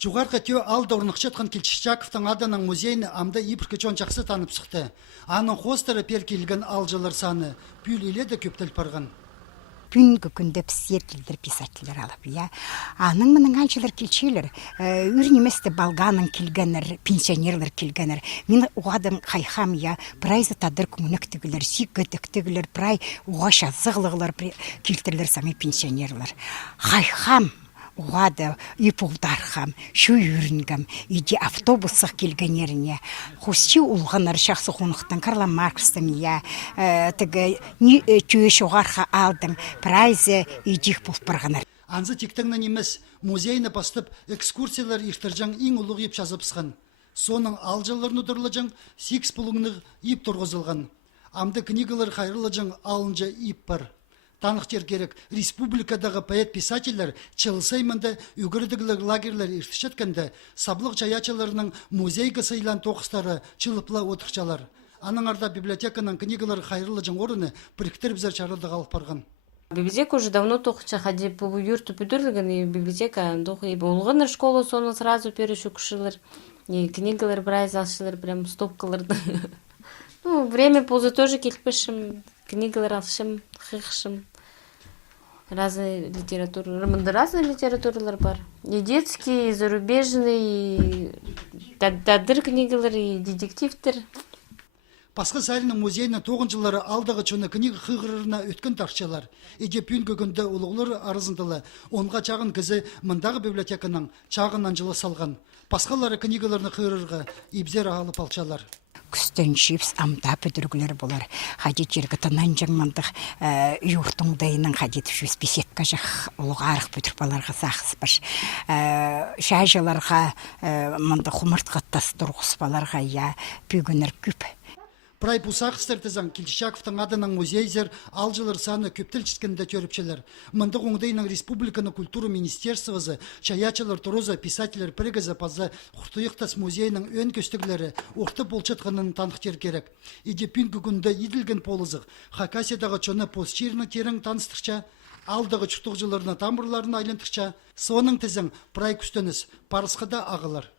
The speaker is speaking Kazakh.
Жугарга төө алда орнықчатқан Келчишчаковтың аданың музейін амда ипіркечон жақсы танып сықты. Аның хостары пер келген алжылар саны бүл еле де көптел парған. Бүгінгі күнде псиетлер писательлер алып, я. Аның мұның алжылар келчейлер, үрнеместі балғаның келгенер, пенсионерлер келгенер. Мен уғадым қайхам, я, прайзы тадыр күңініктігілер, сүйгітіктігілер, прай уғаша зығлығылар келтірілер сами пенсионерлер. Қайхам. Уғады, ипулдархам, шу үрінгім, иде автобусық келгенеріне. Хусчи улғанар шақсы қонықтан Карла Маркстың, я, түйеш оғарха алдым, прайзы идех болып барғанар. Анзы тектіңнен емес, музейні бастып, экскурсиялар ертіржан ең ұлық еп жазыпсқан. Соның алжаларын ұдырлыжан, 6 пұлыңнық еп тұрғызылған. Амды книгалар қайрылыжан алынжа еп бар. Танықтер керек, республикадағы поэт-писательлер Челсаймында үгірдігілер лагерлер ертішеткенде саблық жаячыларының музейгі сыйлан тоқыстары чылыпла отырчалар. Аның арда библиотеканың книгалар қайрылыжан орыны біріктер бізер чарылды қалып барған. Библиотека уже давно тоқча ходит по юрту пидурлиган, и библиотека и улғаныр школу соны сразу перешу кушылыр. И книгалар брайз алшылыр, прям стопкалар. Ну, время позы тоже келпішім, книгалар алшым, хыхшым. Разные литературалар бар. И детские, и зарубежные, и дадыр книгалар, и детективтер. Басқа сәрінің музейінің 9 жылары алдағы чөні книга қығырына өткен тарчалар. Еде пүйінгі күнді ұлығылар арызындылы, онға чағын кізі мұндағы библиотеканың чағынан жылы салған. Басқалары книгаларыны қығырға ибзер алып алчалар. Күстен шипс амда пөдіргілер болар. Хадет жергі тынан жаңмандық үйіртің дайының хадет жүз бесекка жақ ұлыға арық пөдір баларға сақсы бар. Шайжаларға мұнда құмыртқа тас тұрғыс баларға я пүйгінер көп. Прай пусақыстар тізан Келчишчаковтың аданың музейзер алжылар саны көптел чіткенде төріпчелер. Мұндық оңдайының республиканы культура министерствозы, чаячылар тұрозы, писательер прегізі пазы құқтыйықтас музейінің өн көстіглері оқты болчатқанын танықтер керек. Идепін күгінді еділген полызық, Хакасиядағы чоны постчеріні терің таныстықча, алдағы чүқтық жыларына тамырларына айлантықча, соның тізің прай күстініс парысқыда ағылар.